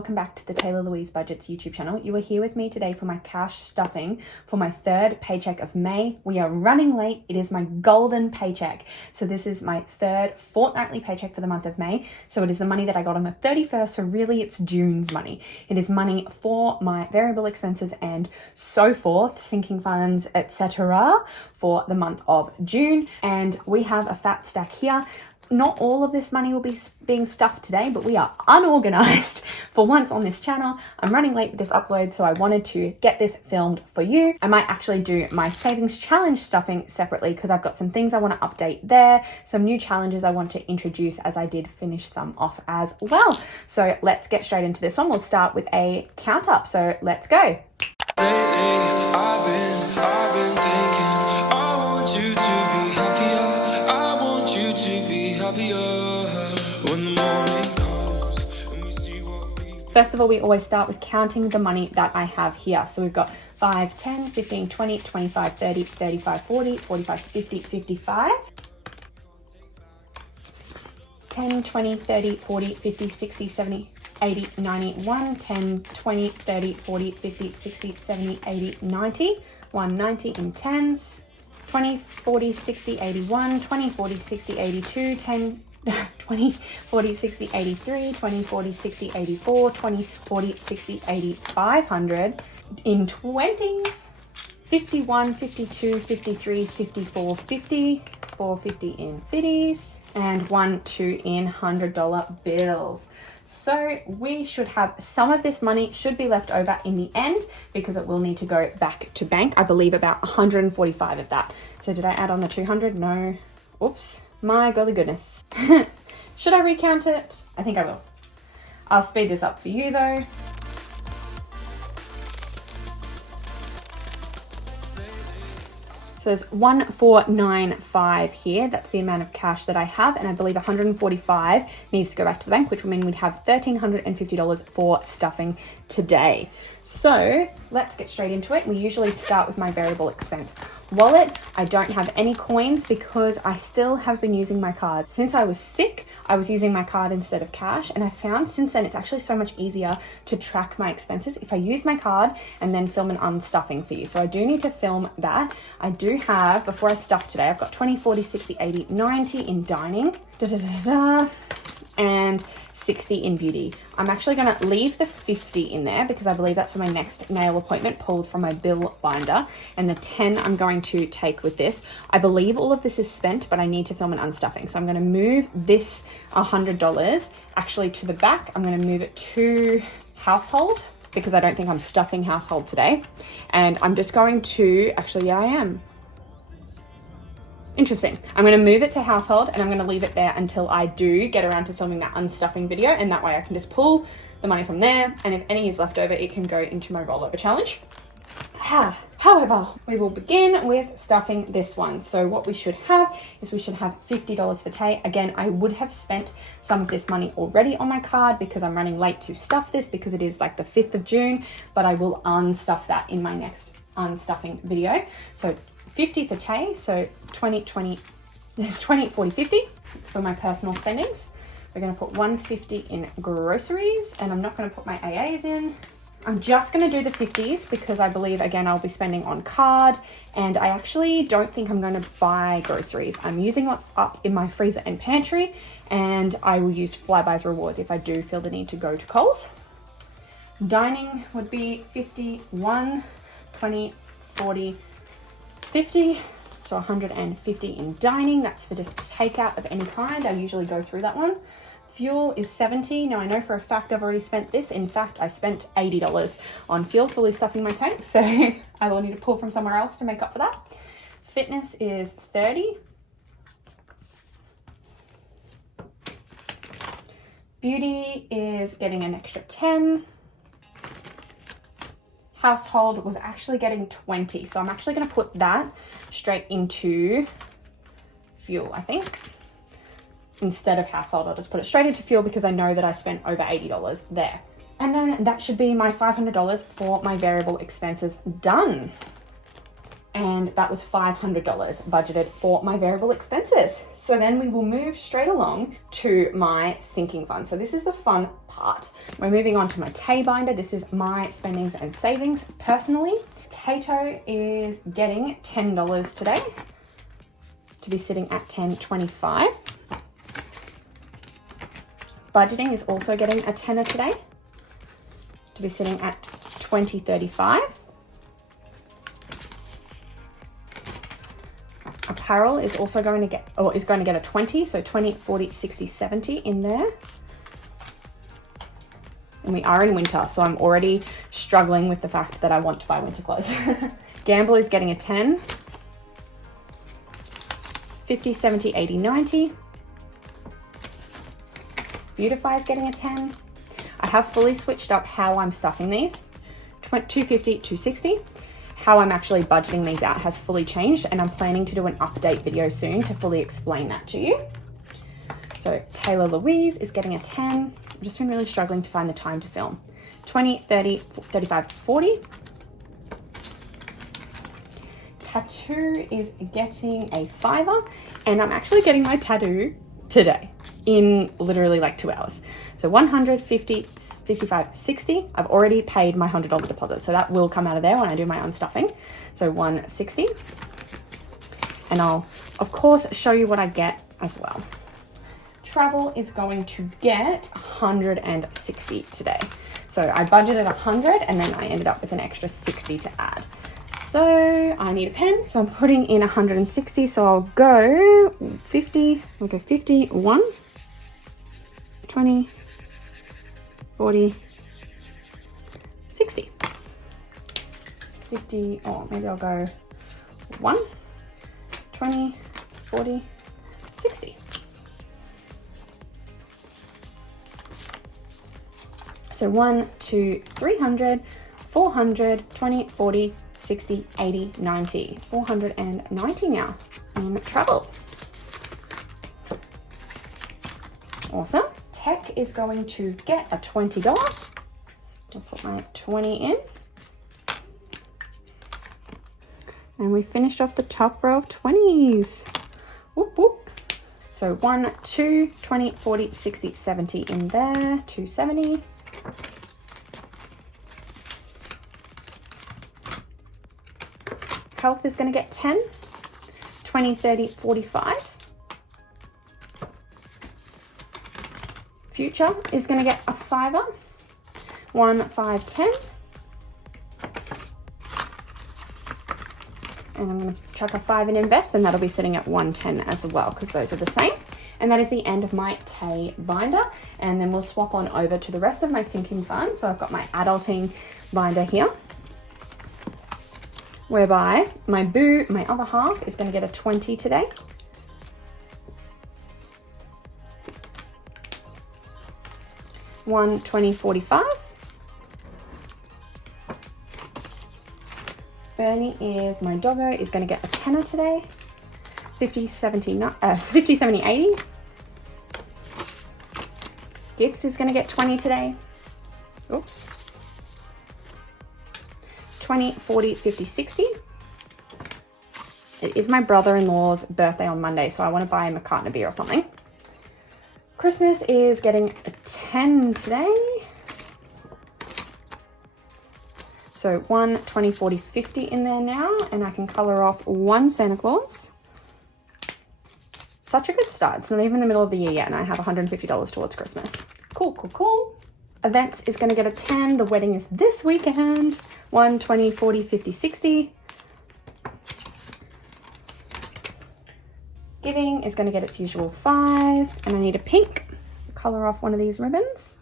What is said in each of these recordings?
welcome back to the Taylah Louise Budgets YouTube channel. You are here with me today for my cash stuffing for my third paycheck of May. We are running late. It is my golden paycheck. So this is my third fortnightly paycheck for the month of May. So it is the money that I got on the 31st. So really it's June's money. It is money for my variable expenses and so forth, sinking funds, etc. for the month of June. And we have a fat stack here. Not all of this money will be being stuffed today, but we are unorganized for once on this channel. I'm running late with this upload, so I wanted to get this filmed for you. I might actually do my savings challenge stuffing separately because I've got some things I want to update there, some new challenges I want to introduce, as I did finish some off as well. So let's get straight into this one. We'll start with a count up. So let's go. I've been thinking, I want you to be happier. I want you to be happier when the morning comes and we see what we... First of all, we always start with counting the money that I have here. So we've got 5, 10, 15, 20, 25, 30, 35, 40, 45, 50, 55. 10, 20, 30, 40, 50, 60, 70, 80, 90, 1, 10, 20, 30, 40, 50, 60, 70, 80, 90, 190 in tens, 20, 40, 60, 81, 20, 40, 60, 82, 10, 20, 40, 60, 83, 20, 40, 60, 84, 20, 40, 60, 80, 500 in 20s, 51, 52, 53, 54, 50, 450 in 50s, and 1, 2 in $100 bills. So we should have some of this money should be left over in the end because it will need to go back to bank. I believe about 145 of that. So did I add on the 200? No. Oops. My golly goodness. Should I recount it? I think I will. I'll speed this up for you though. So there's 1495 here. That's the amount of cash that I have. And I believe 145 needs to go back to the bank, which will mean we'd have $1,350 for stuffing today. So let's get straight into it. We usually start with my variable expense wallet. I don't have any coins because I still have been using my card. Since I was sick, I was using my card instead of cash. And I found since then, it's actually so much easier to track my expenses if I use my card and then film an unstuffing for you. So I do need to film that. I do have, before I stuff today, I've got 20, 40, 60, 80, 90 in dining, and 60 in beauty. I'm actually going to leave the 50 in there because I believe that's for my next nail appointment pulled from my bill binder, and the 10 I'm going to take with this. I believe all of this is spent, but I need to film an unstuffing. So I'm going to move this $100 actually to the back. I'm going to move it to household because I don't think I'm stuffing household today. And I'm just going to, actually, yeah, I am. Interesting. I'm going to move it to household and I'm going to leave it there until I do get around to filming that unstuffing video. And that way I can just pull the money from there. And if any is left over, it can go into my rollover challenge. However, we will begin with stuffing this one. So what we should have is we should have $50 for Tay. Again, I would have spent some of this money already on my card because I'm running late to stuff this because it is like the 5th of June, but I will unstuff that in my next unstuffing video. So 50 for Tay, so 20, 40, 50. It's for my personal spendings. We're going to put 150 in groceries, and I'm not going to put my AAs in. I'm just going to do the 50s because I believe, again, I'll be spending on card, and I actually don't think I'm going to buy groceries. I'm using what's up in my freezer and pantry, and I will use Flybuys rewards if I do feel the need to go to Coles. Dining would be 51, 20, 40, 50, so 150 in dining. That's for just takeout of any kind. I usually go through that one. Fuel is 70. Now I know for a fact I've already spent this. In fact, I spent $80 on fuel, fully stuffing my tank. So I will need to pull from somewhere else to make up for that. Fitness is 30. Beauty is getting an extra 10. Household was actually getting 20. So I'm actually going to put that straight into fuel, I think. Instead of household, I'll just put it straight into fuel because I know that I spent over $80 there. And then that should be my $500 for my variable expenses done. and that was $500 budgeted for my variable expenses. So then we will move straight along to my sinking fund. So this is the fun part. We're moving on to my Tay binder. This is my spendings and savings personally. Tato is getting $10 today to be sitting at $10.25. Budgeting is also getting a tenner today to be sitting at $20.35. Apparel is also going to get, or is going to get a 20, so 20, 40, 60, 70 in there. And we are in winter, so I'm already struggling with the fact that I want to buy winter clothes. Gamble is getting a 10. 50, 70, 80, 90. Beautify is getting a 10. I have fully switched up how I'm stuffing these. 250, 260. How I'm actually budgeting these out has fully changed, and I'm planning to do an update video soon to fully explain that to you. So Taylah Louise is getting a 10. I've just been really struggling to find the time to film. 20, 30, 35, 40. Tattoo is getting a $5, and I'm actually getting my tattoo today in literally like 2 hours. So 150, 55, 60. I've already paid my $100 deposit, so that will come out of there when I do my unstuffing. So 160. And I'll of course show you what I get as well. Travel is going to get 160 today. So I budgeted 100 and then I ended up with an extra 60 to add. So I need a pen. So I'm putting in 160. So I'll go 50, I'll go 51, 20, 40, 60. 50, or maybe I'll go 1, 20, 40, 60. So 1, 2, 300, 400, 20, 40, 60, 80, 90. 490 now in travel. Awesome. Tech is going to get a $20. I'll put my 20 in. And we finished off the top row of 20s. Whoop, whoop. So 1, 2, 20, 40, 60, 70 in there. 270. Health is going to get 10. 20, 30, 45. Future is going to get a $5. 1, 5, 10. And I'm going to chuck a 5 in invest, and that'll be sitting at 110 as well, because those are the same. And that is the end of my Tay binder. And then we'll swap on over to the rest of my sinking fund. So I've got my adulting binder here, whereby my boo, my other half, is going to get a 20 today. One, 20, 45. Bernie is my doggo, is going to get a tenner today. 50, 70, 50, 70, 80. Gifts is going to get 20 today. Oops. 20, 40, 50, 60. It is my brother-in-law's birthday on Monday, so I want to buy him a carton of beer or something. Christmas is getting a 10 today. So 1, 20, 40, 50 in there now, and I can color off one Santa Claus. Such a good start. It's not even the middle of the year yet, and I have $150 towards Christmas. Cool, cool, cool. Events is going to get a 10. The wedding is this weekend. 1, 20, 40, 50, 60. Giving is going to get its usual 5. And I need a pink. Color off one of these ribbons.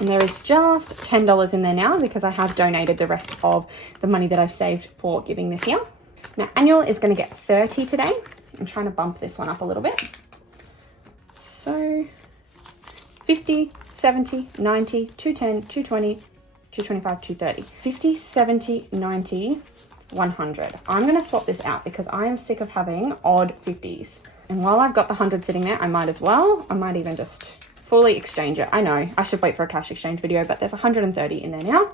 And there is just $10 in there now because I have donated the rest of the money that I've saved for giving this year. Now, annual is going to get 30 today. I'm trying to bump this one up a little bit. So 50, 70, 90, 210, 220, 225, 230. 50, 70, 90, 100. I'm going to swap this out because I am sick of having odd 50s. And while I've got the 100 sitting there, I might as well. I might even just fully exchange it. I know I should wait for a cash exchange video, but there's 130 in there now.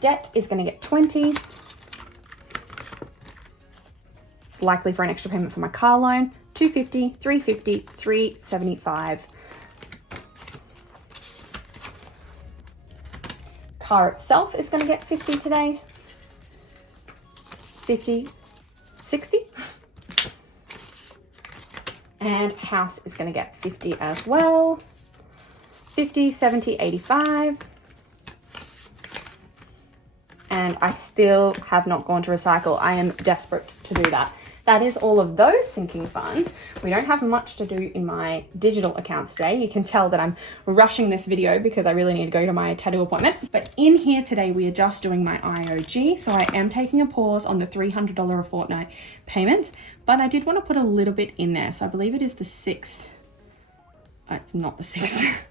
Debt is going to get 20. It's likely for an extra payment for my car loan. 250, 350, 375. Car itself is going to get 50 today. 50, 60. And house is going to get 50 as well. 50, 70, 85. And I still have not gone to recycle. I am desperate to do that. That is all of those sinking funds. We don't have much to do in my digital accounts today. You can tell that I'm rushing this video because I really need to go to my tattoo appointment. But in here today, we are just doing my IOG. So I am taking a pause on the $300 a fortnight payments, but I did want to put a little bit in there. So I believe it is the 6th. It's not the 6th.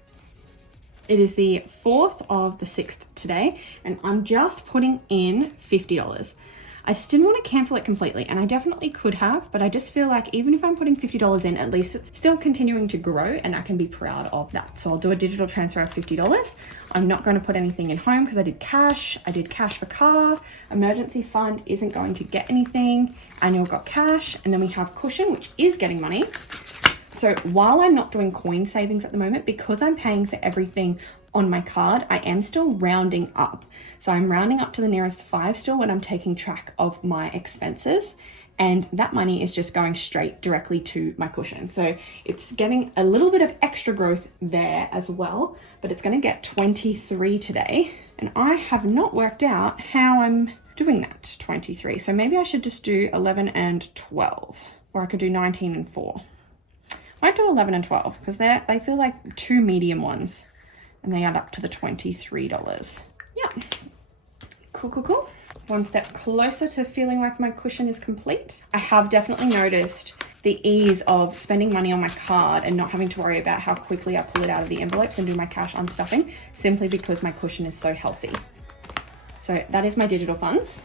It is the 4th of the 6th today, and I'm just putting in $50. I just didn't want to cancel it completely, and I definitely could have, but I just feel like even if I'm putting $50 in, at least it's still continuing to grow and I can be proud of that. So I'll do a digital transfer of $50. I'm not going to put anything in home because I did cash for car. Emergency fund isn't going to get anything. Annual got cash, and then we have cushion, which is getting money. So while I'm not doing coin savings at the moment, because I'm paying for everything on my card, I am still rounding up. So I'm rounding up to the nearest 5 still when I'm taking track of my expenses. And that money is just going straight directly to my cushion. So it's getting a little bit of extra growth there as well, but it's going to get 23 today. And I have not worked out how I'm doing that 23. So maybe I should just do 11 and 12, or I could do 19 and 4. I might do 11 and 12 because they feel like 2 medium ones and they add up to the $23. Yeah. Cool. One step closer to feeling like my cushion is complete. I have definitely noticed the ease of spending money on my card and not having to worry about how quickly I pull it out of the envelopes and do my cash unstuffing, simply because my cushion is so healthy. So that is my digital funds.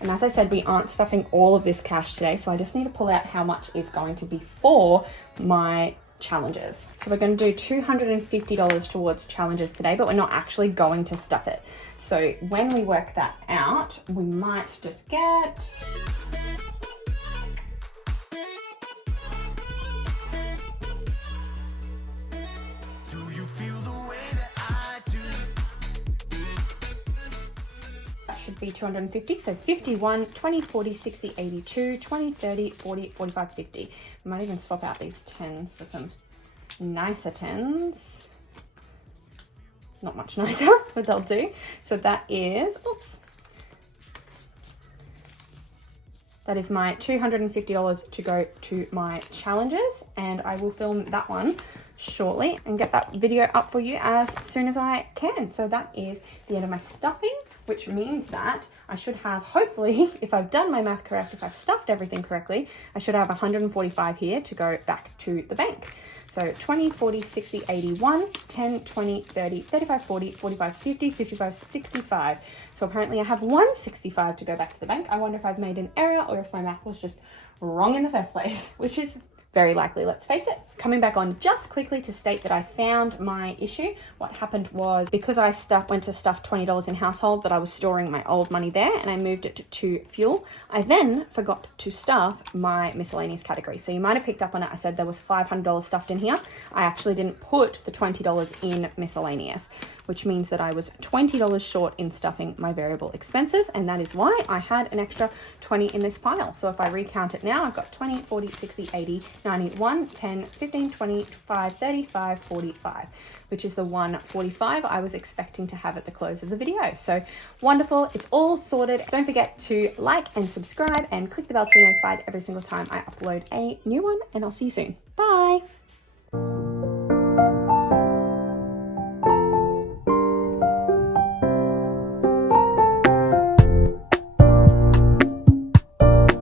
And as I said, we aren't stuffing all of this cash today, so I just need to pull out how much is going to be for my challenges. So we're going to do $250 towards challenges today, but we're not actually going to stuff it. So when we work that out, we might just get... should be 250, so 51, 20, 40, 60, 82, 20, 30, 40, 45, 50. I might even swap out these 10s for some nicer 10s. Not much nicer, but they'll do. So that is, that is my $250 to go to my challenges, and I will film that one shortly and get that video up for you as soon as I can. So that is the end of my stuffing, which means that I should have, hopefully, if I've done my math correct, if I've stuffed everything correctly, I should have 145 here to go back to the bank. So 20, 40, 60, 81, 10, 20, 30, 35, 40, 45, 50, 55, 65. So apparently I have 165 to go back to the bank. I wonder if I've made an error or if my math was just wrong in the first place, which is very likely, let's face it. Coming back on just quickly to state that I found my issue. What happened was, because I went to stuff $20 in household, but I was storing my old money there and I moved it to fuel. I then forgot to stuff my miscellaneous category. So you might have picked up on it. I said there was $500 stuffed in here. I actually didn't put the $20 in miscellaneous, which means that I was $20 short in stuffing my variable expenses. And that is why I had an extra 20 in this pile. So if I recount it now, I've got 20, 40, 60, 80, 91, 10, 15, 25, 35, 45, which is the 145 I was expecting to have at the close of the video. So wonderful, it's all sorted. Don't forget to like and subscribe and click the bell to be notified every single time I upload a new one, and I'll see you soon. Bye.